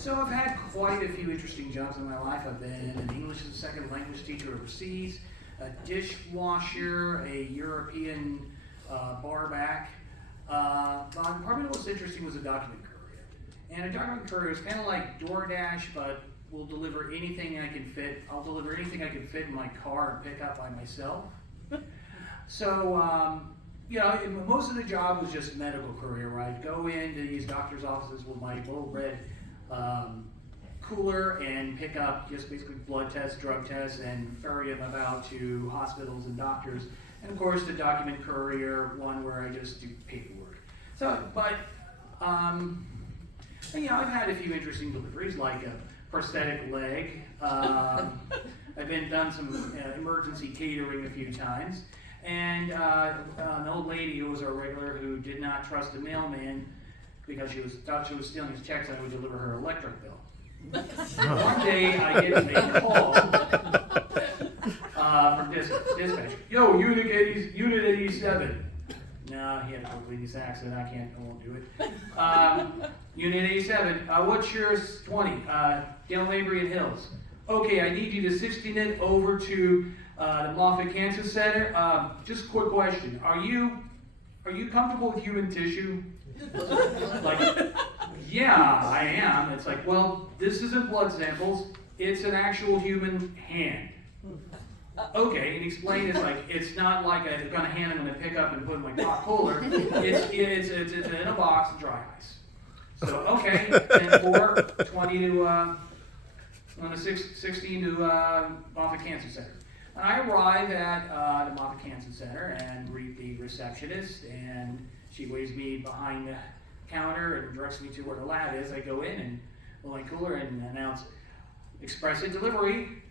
So I've had quite a few interesting jobs in my life. I've been an English as a second language teacher overseas, a dishwasher, a European barback. But probably the most interesting was a document courier. And a document courier is kind of like DoorDash, but will deliver anything I can fit. I'll deliver anything I can fit in my car and pick up by myself. So, most of the job was just medical courier, where I'd go into these doctors' offices with my little red cooler and pick up just basically blood tests, drug tests, and ferry them about to hospitals and doctors. And of course, the document courier one where I just do paperwork. So, but I've had a few interesting deliveries, like a prosthetic leg. I've done some emergency catering a few times. And an old lady who was a regular who did not trust the mailman because she thought she was stealing his checks, and I would deliver her electric bill. One day I get a call from dispatch. Yo, Unit 87. No, he had a Portuguese accent. I won't do it. Unit 87. What's yours? 20. Down Lambrian Hills. Okay, I need you to 16 it over to the Moffat Cancer Center. Just a quick question. Are you comfortable with human tissue? Like, yeah, I am. It's like, well, this isn't blood samples. It's an actual human hand. Okay, and explain it's like, it's not like I'm going to hand them and pick up and put in my hot cooler. It's in a box of dry ice. So, okay, and 20 to, 16 to Moffat Cancer Center. And I arrive at the Moffat Cancer Center and greet the receptionist, and she waves me behind the counter and directs me to where the lab is. I go in and pull my cooler and announce express delivery,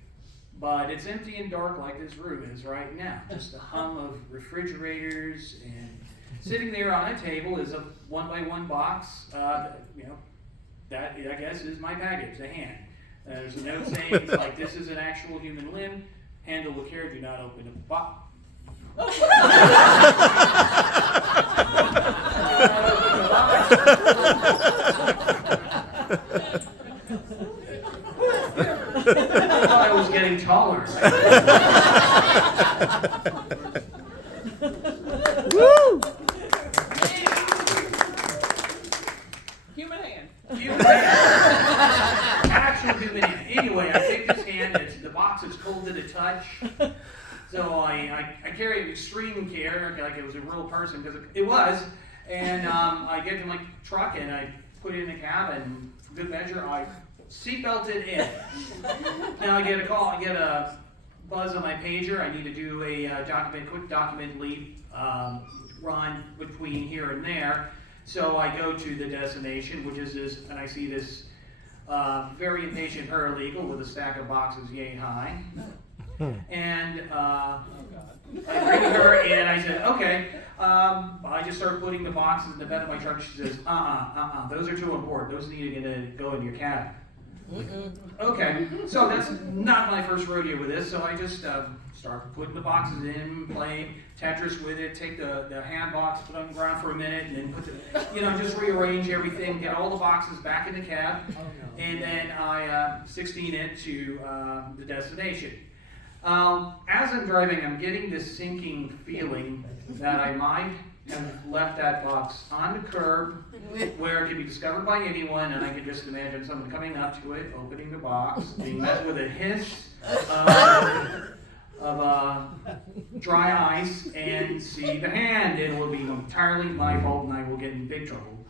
but it's empty and dark like this room is right now. Just a hum of refrigerators, and sitting there on a table is a 1x1 box. That I guess is my package, a hand. There's a note saying it's like, this is an actual human limb. Handle with care, do not open a box. I thought I was getting taller. Woo! Human hand. Human hand. Actual human hand. Anyway, I take this hand, the box is cold to the touch. So I carry it with extreme care, like it was a real person, because it was. And I get to my truck and I put it in the cab, and for good measure, I seatbelted in. Now I get a call, I get a buzz on my pager. I need to do a quick document leap run between here and there. So I go to the destination, which is this, and I see this very impatient paralegal with a stack of boxes yay high. And I greeted her and I said, okay. I just started putting the boxes in the bed of my truck. She says, those are too important. Those need to go in your cab. Okay, so that's not my first rodeo with this. So I just start putting the boxes in, playing Tetris with it, take the hand box, put it on the ground for a minute, and then put just rearrange everything, get all the boxes back in the cab, and then I 16 it to the destination. As I'm driving, I'm getting this sinking feeling that I might have left that box on the curb where it could be discovered by anyone, and I could just imagine someone coming up to it, opening the box, being met with a hiss of dry ice, and see the hand. It will be entirely my fault, and I will get in big trouble.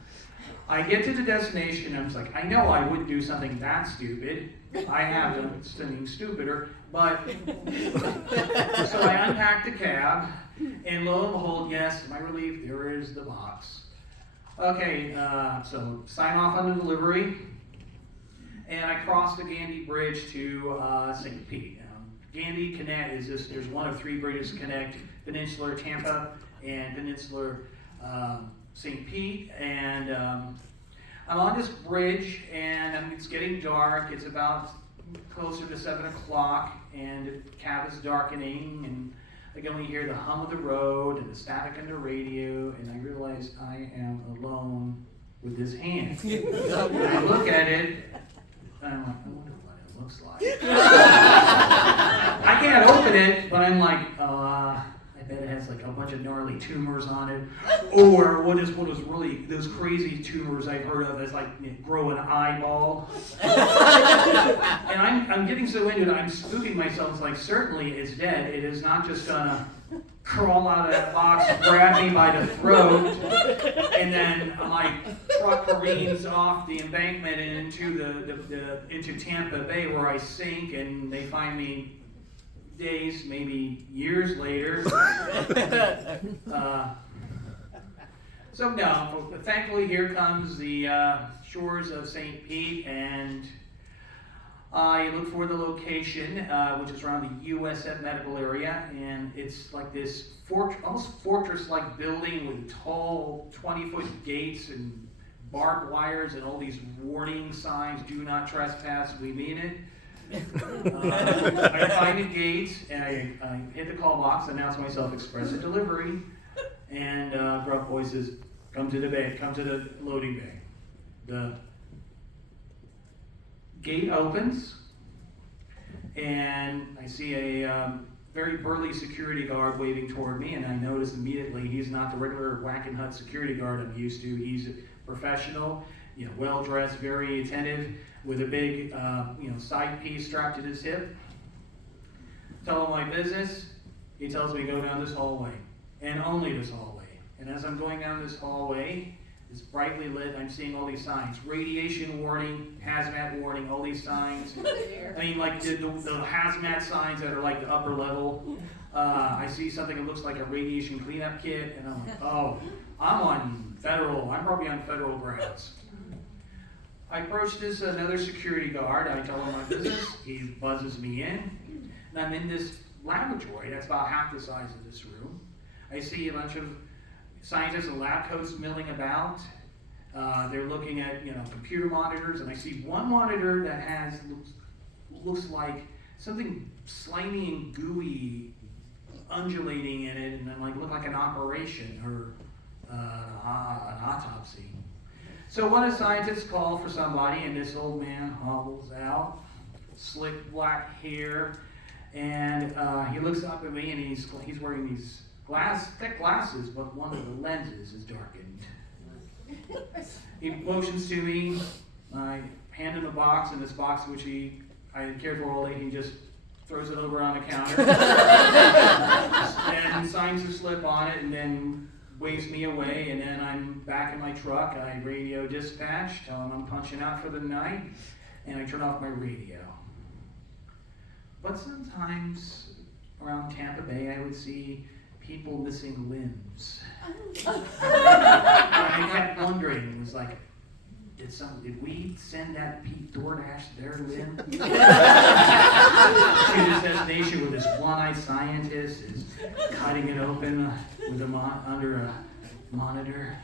I get to the destination, and I was like, I know I wouldn't do something that stupid. I have done something stupider, but so I unpacked the cab, and lo and behold, yes, to my relief, there is the box. Okay, so sign off on the delivery, and I crossed the Gandy Bridge to St. Pete. Gandy Connect is this, there's one of 3 bridges connect Peninsular Tampa and Peninsular St. Pete, and I'm on this bridge, and it's getting dark. It's about closer to 7 o'clock, and the cab is darkening, and I can only hear the hum of the road and the static on the radio, and I realize I am alone with this hand. And I look at it, And I'm like, I wonder what it looks like. I can't open it, but I'm like, I bet it has like a bunch of gnarly tumors on it. Or what was really, those crazy tumors I've heard of is like grow an eyeball. And I'm getting so into it, I'm spooking myself. It's like, certainly it's dead. It is not just gonna crawl out of that box, grab me by the throat, and then my truck careens off the embankment and into Tampa Bay, where I sink, and they find me days, maybe years later. So no, but thankfully here comes the shores of St. Pete, and I look for the location, which is around the USF medical area, and it's like this almost fortress-like building with tall 20-foot gates and barbed wires and all these warning signs: "Do not trespass, we mean it." I find the gate, and I hit the call box, announce myself, express a delivery, and gruff voices, come to the bay, come to the loading bay. The gate opens, and I see a very burly security guard waving toward me, and I notice immediately he's not the regular whack and hut security guard I'm used to. He's a professional, well dressed, very attentive, with a big side piece strapped to his hip. Tell him my business. He tells me to go down this hallway, and only this hallway. And as I'm going down this hallway, it's brightly lit. I'm seeing all these signs: radiation warning, hazmat warning, all these signs. I mean, like the hazmat signs that are like the upper level. I see something that looks like a radiation cleanup kit, and I'm like, oh, I'm probably on federal grounds. I approach another security guard. I tell him my business. He buzzes me in, and I'm in this laboratory that's about half the size of this room. I see a bunch of scientists in lab coats milling about. They're looking at computer monitors, and I see one monitor that looks like something slimy and gooey undulating in it, and I'm like, look like an operation or an autopsy. So one of the scientists called for somebody, and this old man hobbles out, slick black hair, and he looks up at me, and he's wearing these thick glasses, but one of the lenses is darkened. He motions to me. I hand him a box, and this box, which I had cared for all day, he just throws it over on the counter and signs the slip on it, and then waves me away. And then I'm back in my truck. I radio dispatch, tell him I'm punching out for the night, and I turn off my radio. But sometimes around Tampa Bay, I would see people missing limbs. I kept wondering, it was like, did we send that Pete DoorDash their limb to this destination where this one-eyed scientist is cutting it open with under a monitor?